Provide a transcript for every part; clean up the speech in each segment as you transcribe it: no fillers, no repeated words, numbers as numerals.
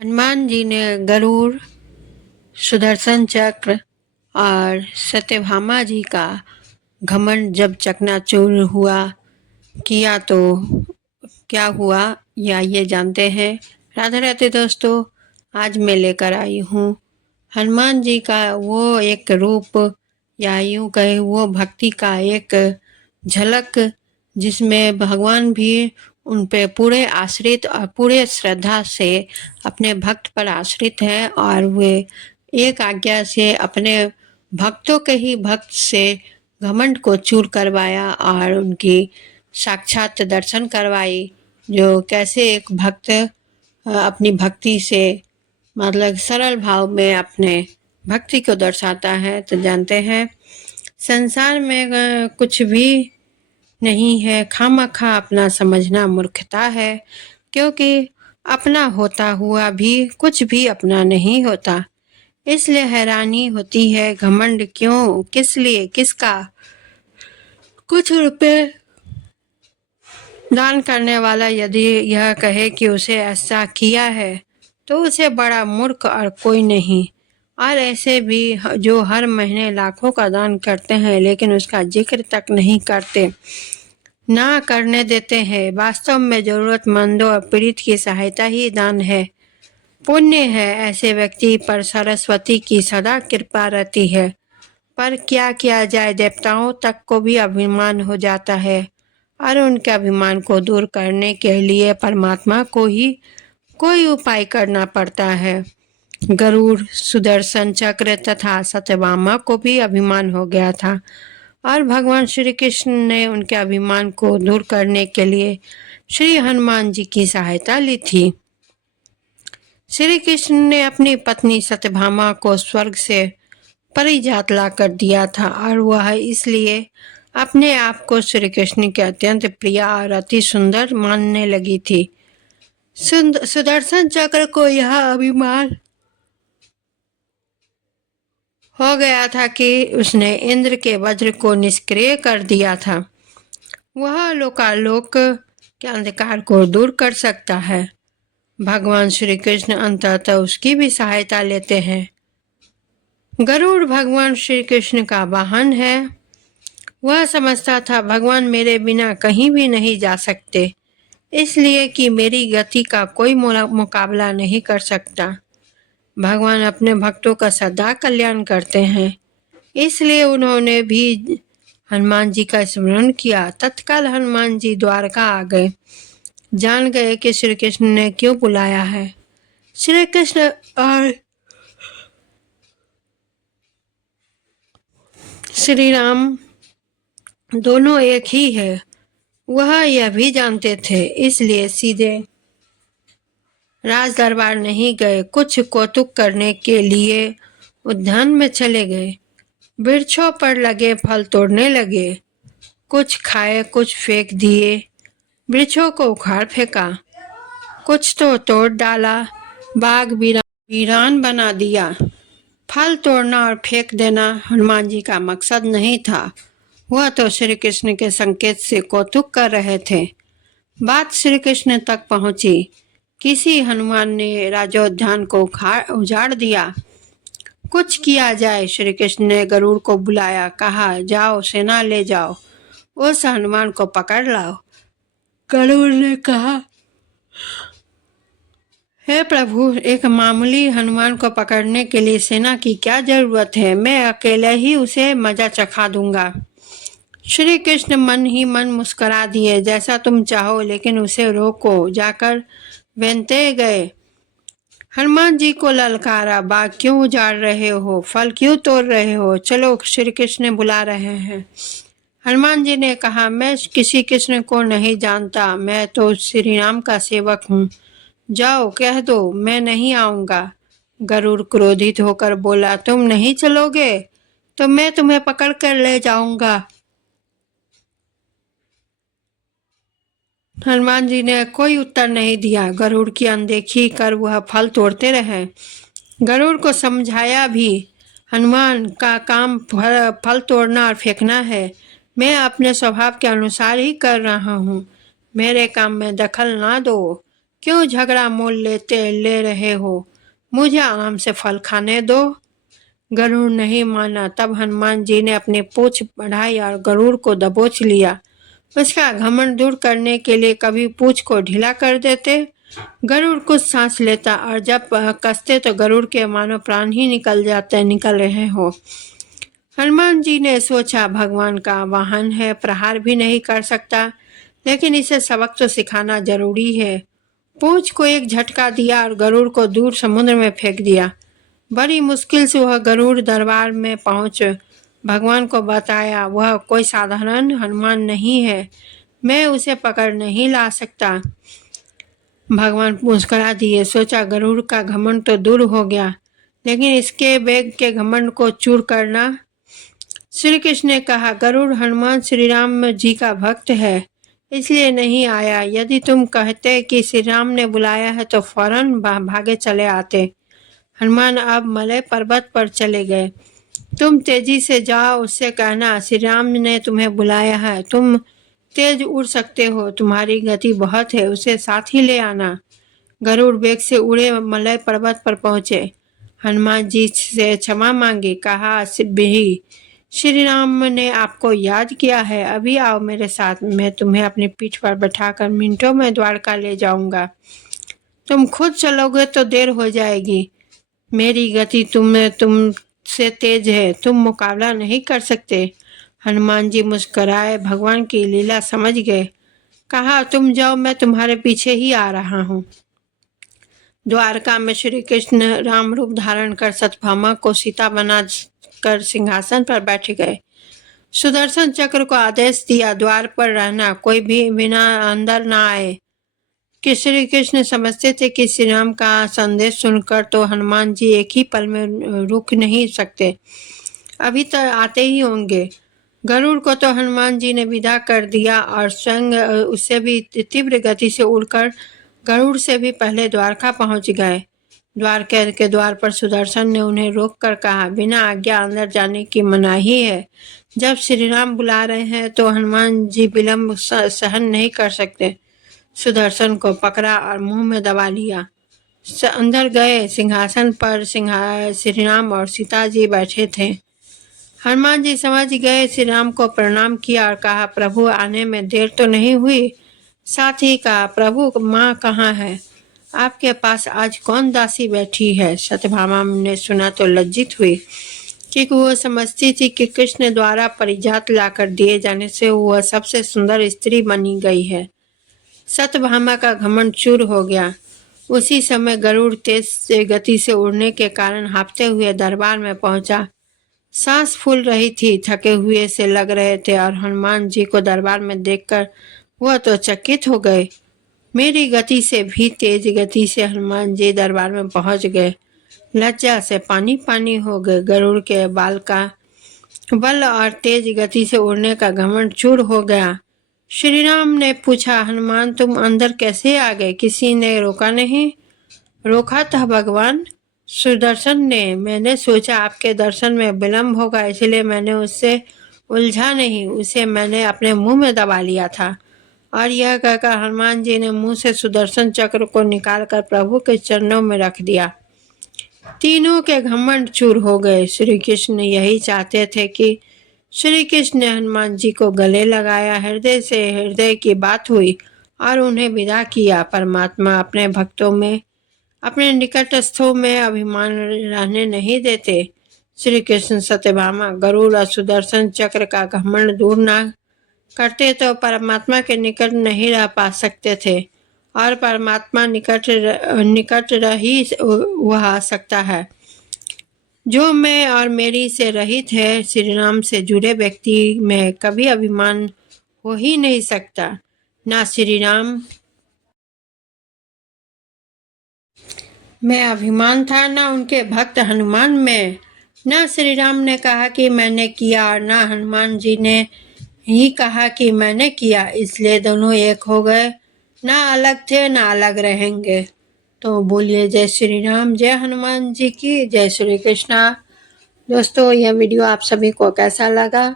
हनुमान जी ने गरुड़, सुदर्शन चक्र और सत्यभामा जी का घमंड जब चकनाचूर हुआ किया तो क्या हुआ या ये जानते हैं। राधे राधे दोस्तों, आज मैं लेकर आई हूँ हनुमान जी का वो एक रूप या यूं कहे वो भक्ति का एक झलक जिसमें भगवान भी उन पे पूरे आश्रित और पूरे श्रद्धा से अपने भक्त पर आश्रित हैं और वे एक आज्ञा से अपने भक्तों के ही भक्त से घमंड को चूर करवाया और उनकी साक्षात दर्शन करवाई। जो कैसे एक भक्त अपनी भक्ति से मतलब सरल भाव में अपने भक्ति को दर्शाता है। तो जानते हैं संसार में कुछ भी नहीं है, खामखा अपना समझना मूर्खता है, क्योंकि अपना होता हुआ भी कुछ भी अपना नहीं होता। इसलिए हैरानी होती है घमंड क्यों, किस लिए, किसका। कुछ रुपए दान करने वाला यदि यह कहे कि उसे ऐसा किया है तो उसे बड़ा मूर्ख और कोई नहीं। और ऐसे भी जो हर महीने लाखों का दान करते हैं लेकिन उसका जिक्र तक नहीं करते, ना करने देते हैं। वास्तव में जरूरतमंदों और पीड़ित की सहायता ही दान है, पुण्य है। ऐसे व्यक्ति पर सरस्वती की सदा कृपा रहती है। पर क्या किया जाए, देवताओं तक को भी अभिमान हो जाता है और उनके अभिमान को दूर करने के लिए परमात्मा को ही कोई उपाय करना पड़ता है। गरुड़, सुदर्शन चक्र तथा सत्यभामा को भी अभिमान हो गया था और भगवान श्री कृष्ण ने उनके अभिमान को दूर करने के लिए श्री हनुमान जी की सहायता ली थी। श्री कृष्ण ने अपनी पत्नी सत्यभामा को स्वर्ग से परिजात ला कर दिया था और वह इसलिए अपने आप को श्री कृष्ण के अत्यंत प्रिय और अति सुंदर मानने लगी थी। सुदर्शन चक्र को यह अभिमान हो गया था कि उसने इंद्र के वज्र को निष्क्रिय कर दिया था। वह लोकालोक के अंधकार को दूर कर सकता है। भगवान श्री कृष्ण अंततः उसकी भी सहायता लेते हैं। गरुड़ भगवान श्री कृष्ण का वाहन है। वह समझता था भगवान मेरे बिना कहीं भी नहीं जा सकते, इसलिए कि मेरी गति का कोई मुकाबला नहीं कर सकता। भगवान अपने भक्तों का सदा कल्याण करते हैं, इसलिए उन्होंने भी हनुमान जी का स्मरण किया। तत्काल हनुमान जी द्वारका आ गए, जान गए कि श्री कृष्ण ने क्यों बुलाया है। श्री कृष्ण और श्री राम दोनों एक ही है, वह यह भी जानते थे, इसलिए सीधे राज दरबार नहीं गए, कुछ कौतुक करने के लिए उद्यान में चले गए। वृक्षों पर लगे फल तोड़ने लगे, कुछ खाए कुछ फेंक दिए। वृक्षों को उखाड़ फेंका, कुछ तो तोड़ डाला, बाग वीरान बना दिया। फल तोड़ना और फेंक देना हनुमान जी का मकसद नहीं था, वह तो श्री कृष्ण के संकेत से कौतुक कर रहे थे। बात श्री कृष्ण तक पहुंची। किसी हनुमान ने राजोद्यान को उजाड़ दिया, कुछ किया जाए। श्री कृष्ण ने गरुड़ को बुलाया, कहा जाओ सेना ले जाओ, उस हनुमान को पकड़ लाओ। गरुड़ ने कहा हे प्रभु, एक मामूली हनुमान को पकड़ने के लिए सेना की क्या जरूरत है, मैं अकेले ही उसे मजा चखा दूंगा। श्री कृष्ण मन ही मन मुस्कुरा दिए, जैसा तुम चाहो, लेकिन उसे रोको। जाकर वेंते गए, हनुमान जी को ललकारा, बाग क्यों उजाड़ रहे हो, फल क्यों तोड़ रहे हो, चलो श्री कृष्ण बुला रहे हैं। हनुमान जी ने कहा मैं किसी कृष्ण को नहीं जानता, मैं तो श्री राम का सेवक हूँ, जाओ कह दो मैं नहीं आऊंगा। गरुड़ क्रोधित होकर बोला, तुम नहीं चलोगे तो मैं तुम्हें पकड़ कर ले जाऊंगा। हनुमान जी ने कोई उत्तर नहीं दिया। गरुड़ की अनदेखी कर वह फल तोड़ते रहे। गरुड़ को समझाया भी, हनुमान का काम फल तोड़ना और फेंकना है, मैं अपने स्वभाव के अनुसार ही कर रहा हूँ, मेरे काम में दखल ना दो, क्यों झगड़ा मोल ले रहे हो? मुझे आराम से फल खाने दो। गरुड़ नहीं माना। तब हनुमान जी ने अपनी पूंछ बढ़ाई और गरुड़ को दबोच लिया। उसका घमंड दूर करने के लिए कभी पूंछ को ढीला कर देते। गरुड़ कुछ सांस लेता और जब कसते तो गरुड़ के मानो प्राण ही निकल रहे हो। हनुमान जी ने सोचा, भगवान का वाहन है, प्रहार भी नहीं कर सकता, लेकिन इसे सबक तो सिखाना जरूरी है। पूंछ को एक झटका दिया और गरुड़ को दूर समुद्र में फेंक दिया। बड़ी मुश्किल से वह गरुड़ दरबार में पहुंच भगवान को बताया, वह कोई साधारण हनुमान नहीं है, मैं उसे पकड़ नहीं ला सकता। भगवान मुस्कुरा दिए। सोचा, गरुड़ का घमंड तो दूर हो गया, लेकिन इसके वेग के घमंड को चूर करना। श्री कृष्ण ने कहा, गरुड़ हनुमान श्री राम जी का भक्त है, इसलिए नहीं आया। यदि तुम कहते कि श्री राम ने बुलाया है तो फौरन भागे चले आते। हनुमान अब मलय पर्वत पर चले गए। तुम तेजी से जाओ, उससे कहना श्री राम ने तुम्हें बुलाया है। तुम तेज उड़ सकते हो, तुम्हारी गति बहुत है, उसे साथ ही ले आना। गरुड़ वेग से उड़े मलय पर्वत पर पहुंचे। हनुमान जी से क्षमा मांगी। कहा, श्री राम ने आपको याद किया है, अभी आओ मेरे साथ, मैं तुम्हें अपनी पीठ पर बैठाकर मिनटों में द्वारका ले जाऊंगा। तुम खुद चलोगे तो देर हो जाएगी, मेरी गति तुमसे तेज है, तुम मुकाबला नहीं कर सकते। हनुमान जी मुस्कुराए, भगवान की लीला समझ गए। कहा, तुम जाओ, मैं तुम्हारे पीछे ही आ रहा हूँ। द्वारका में श्री कृष्ण राम रूप धारण कर सत्यभामा को सीता बना कर सिंहासन पर बैठ गए। सुदर्शन चक्र को आदेश दिया, द्वार पर रहना, कोई भी बिना अंदर ना आए। कि श्री कृष्ण समझते थे कि श्री राम का संदेश सुनकर तो हनुमान जी एक ही पल में रुक नहीं सकते, अभी तो आते ही होंगे। गरुड़ को तो हनुमान जी ने विदा कर दिया और स्वयं उससे भी तीव्र गति से उड़कर गरुड़ से भी पहले द्वारका पहुंच गए। द्वारका के द्वार पर सुदर्शन ने उन्हें रोककर कहा, बिना आज्ञा अंदर जाने की मनाही है। जब श्री राम बुला रहे हैं तो हनुमान जी विलंब सहन नहीं कर सकते। सुदर्शन को पकड़ा और मुंह में दबा लिया। अंदर गए। सिंहासन पर श्री राम और सीता जी बैठे थे। हनुमान जी समझ गए, श्री राम को प्रणाम किया और कहा, प्रभु आने में देर तो नहीं हुई। साथ ही कहा, प्रभु माँ कहाँ है? आपके पास आज कौन दासी बैठी है? सत्यभामा ने सुना तो लज्जित हुई, क्योंकि वह समझती थी कि कृष्ण द्वारा परिजात लाकर दिए जाने से वह सबसे सुंदर स्त्री बनी गई है। सत्यभामा का घमंड चूर हो गया। उसी समय गरुड़ तेज गति से उड़ने के कारण हाँफते हुए दरबार में पहुंचा। सांस फूल रही थी, थके हुए से लग रहे थे और हनुमान जी को दरबार में देखकर वह तो चकित हो गए। मेरी गति से भी तेज गति से हनुमान जी दरबार में पहुंच गए। लज्जा से पानी पानी हो गए। गरुड़ के बाल का बल और तेज गति से उड़ने का घमंड चूर हो गया। श्री राम ने पूछा, हनुमान तुम अंदर कैसे आ गए? किसी ने रोका नहीं? रोका था भगवान, सुदर्शन ने। मैंने सोचा आपके दर्शन में विलंब होगा, इसलिए मैंने उससे उलझा नहीं, उसे मैंने अपने मुंह में दबा लिया था। और यह कहकर हनुमान जी ने मुंह से सुदर्शन चक्र को निकालकर प्रभु के चरणों में रख दिया। तीनों के घमंड चूर हो गए। श्री कृष्ण यही चाहते थे कि श्री कृष्ण ने हनुमान जी को गले लगाया, हृदय से हृदय की बात हुई और उन्हें विदा किया। परमात्मा अपने भक्तों में, अपने निकटस्थों में अभिमान रहने नहीं देते। श्री कृष्ण सत्यभामा, गरुड़ और सुदर्शन चक्र का घमंड दूर ना करते तो परमात्मा के निकट नहीं रह पा सकते थे, और परमात्मा निकट रह ही वह आ सकता है। जो मैं और मेरी से रहित है, श्री राम से जुड़े व्यक्ति में कभी अभिमान हो ही नहीं सकता। ना श्री राम में अभिमान था, ना उनके भक्त हनुमान में। ना श्री राम ने कहा कि मैंने किया और ना हनुमान जी ने ही कहा कि मैंने किया, इसलिए दोनों एक हो गए। ना अलग थे, ना अलग रहेंगे। तो बोलिए जय श्री राम, जय हनुमान जी की, जय श्री कृष्णा। दोस्तों, यह वीडियो आप सभी को कैसा लगा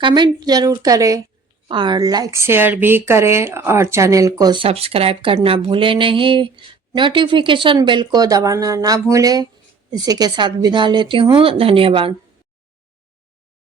कमेंट जरूर करें और लाइक शेयर भी करें और चैनल को सब्सक्राइब करना भूलें नहीं। नोटिफिकेशन बेल को दबाना ना भूलें। इसी के साथ विदा लेती हूँ। धन्यवाद।